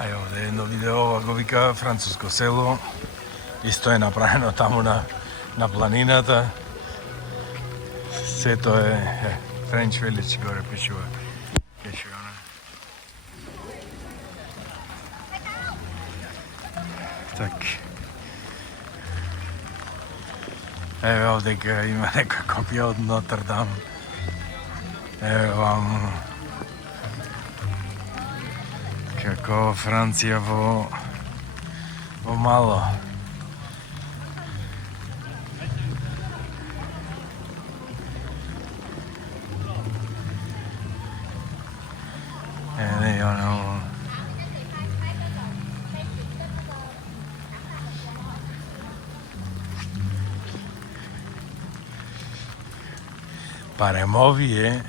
А овде едно видео, ова го вика француско село. Исто е направено таму на планината. Сето е French Village, горе пишува. Так. Еве овде има некоја копија од Нотр-Дам. Еве ваму. Како Франција во мало. Не, оно. Барем овие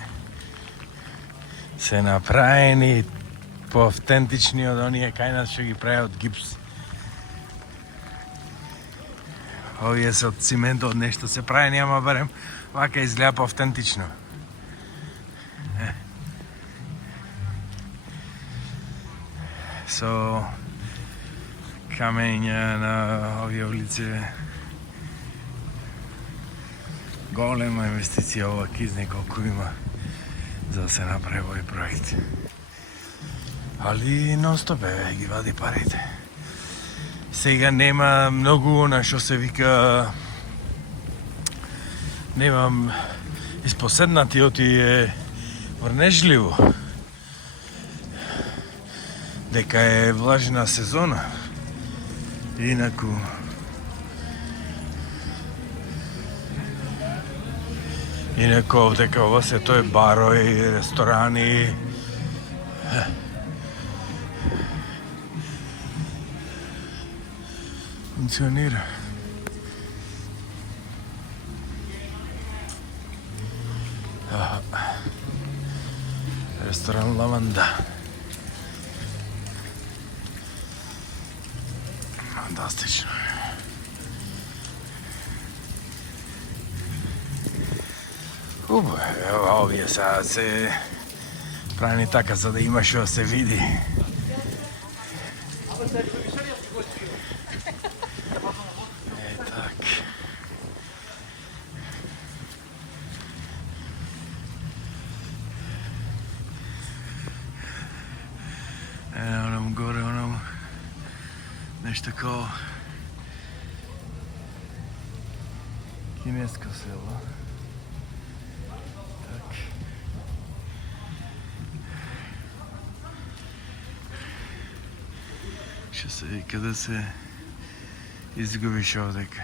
се направени по-автентични од оние кај нас што ги прават од гипс. Овие се од цимент, од нешто се правени, ама барем вака изгледа по-автентично. Со камења на овие улици. Голема инвестиција ова кизне колку има за да се направи овој проект. Али нон-стоп ги вади парите. Сега нема многу на што се вика, немам испоседнати е врнежливо. Дека е влажна сезона. Инаку дека ова сето е барои, ресторани. Функционира. Ресторан Лаванда. Фантастично. Ево, овие сега се правени така за да има што се види. Так. Онам горе, онам нешто као кинеско село. Так. Што се вика да се изгубиш овдека.